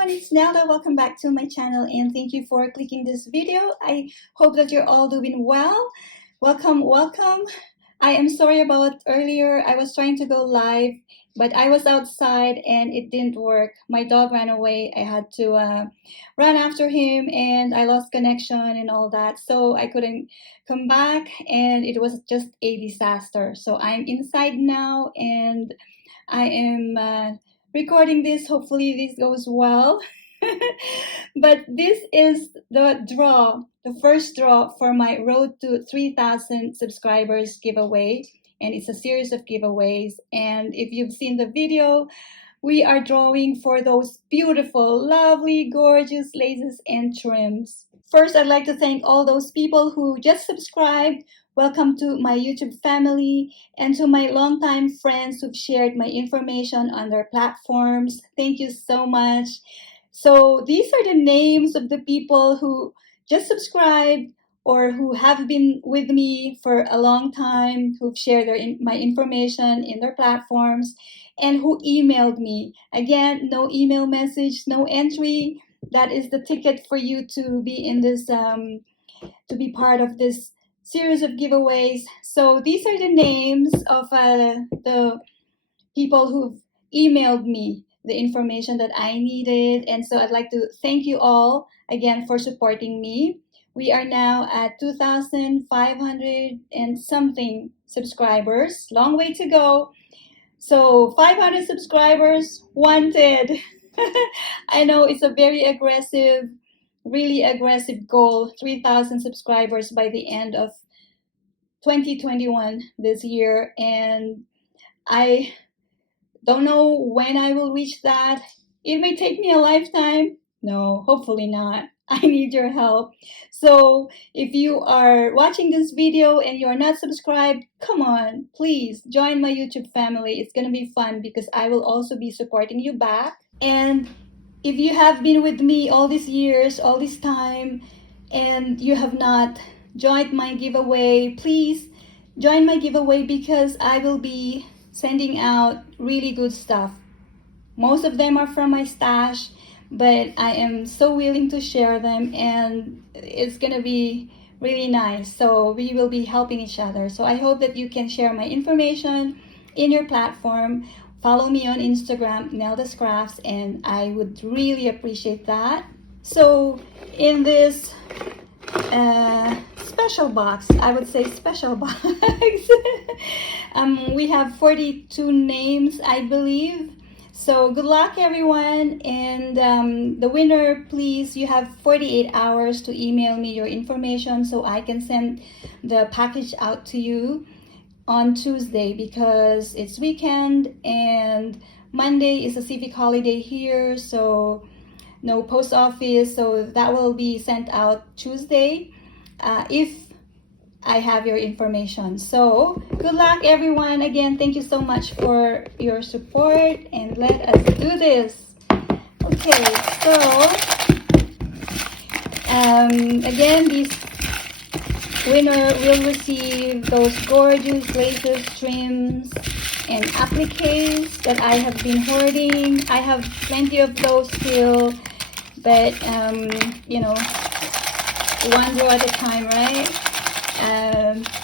everyone, it's Nelda. Welcome back to my channel and thank you for clicking this video. I hope that you're all doing well. Welcome. I am sorry about earlier. I was trying to go live, but I was outside and it didn't work. My dog ran away. I had to run after him and I lost connection and all that. So I couldn't come back and it was just a disaster. So I'm inside now and I am recording this. Hopefully this goes well. But this is the first draw for my Road to 3,000 subscribers giveaway. And it's a series of giveaways. And if you've seen the video, we are drawing for those beautiful, lovely, gorgeous laces and trims. First, I'd like to thank all those people who just subscribed. Welcome to my YouTube family and to my longtime friends who've shared my information on their platforms. Thank you so much. So these are the names of the people who just subscribed or who have been with me for a long time, who've shared my information in their platforms, and who emailed me. Again, no email message, no entry. That is the ticket for you to be in this, to be part of this series of giveaways. So these are the names of the people who've emailed me the information that I needed. And so I'd like to thank you all again for supporting me. We are now at 2,500 and something subscribers. Long way to go. So 500 subscribers wanted. I know it's a very aggressive, really aggressive goal. 3,000 subscribers by the end of 2021 this year. And I don't know when I will reach that. It may take me a lifetime. No, hopefully not. I need your help. So if you are watching this video and you're not subscribed, come on, please join my YouTube family. It's going to be fun because I will also be supporting you back. And if you have been with me all these years, all this time, and you have not joined my giveaway, please join my giveaway because I will be sending out really good stuff. Most of them are from my stash, but I am so willing to share them and it's gonna be really nice. So we will be helping each other. So I hope that you can share my information in your platform. Follow me on Instagram, NeldasCrafts, and I would really appreciate that. So in this special box, I would say special box, we have 42 names, I believe. So good luck everyone, and the winner, please, you have 48 hours to email me your information so I can send the package out to you on Tuesday because it's weekend and Monday is a civic holiday here, so no post office, so that will be sent out Tuesday if I have your information. So good luck everyone. Again, thank you so much for your support and let us do this. Okay, so again, this winner will receive those gorgeous laces, trims, and appliques that I have been hoarding. I have plenty of those still, but you know, one draw at a time, right?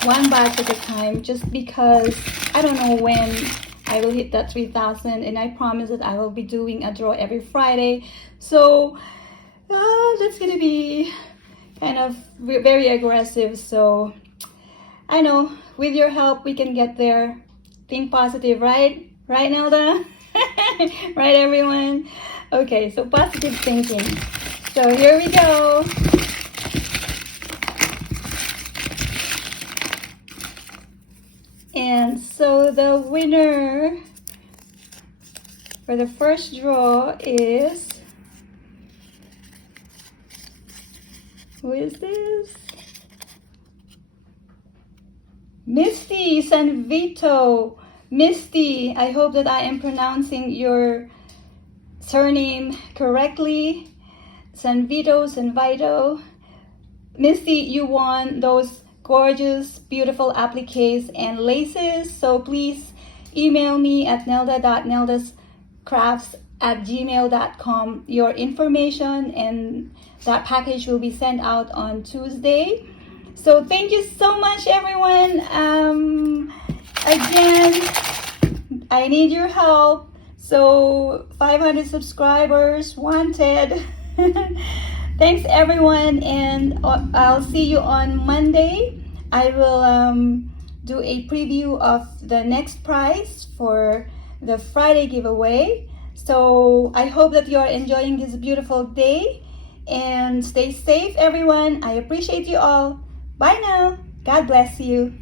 One batch at a time, just because I don't know when I will hit that 3,000, and I promise that I will be doing a draw every Friday. So that's gonna be kind of very aggressive. So I know with your help we can get there. Think positive, right? Right, Nelda? Right, everyone? Okay, so positive thinking. So here we go. And so the winner for the first draw is, who is this? Misty Sanvito. Misty, I hope that I am pronouncing your surname correctly. Sanvito. Misty, you won those gorgeous, beautiful appliques and laces. So please email me at nelda.neldascrafts at gmail.com your information, and that package will be sent out on Tuesday. So thank you so much, everyone. Again, I need your help. So 500 subscribers wanted. Thanks, everyone, and I'll see you on Monday. I will do a preview of the next prize for the Friday giveaway. So I hope that you are enjoying this beautiful day, and stay safe, everyone. I appreciate you all. Bye now. God bless you.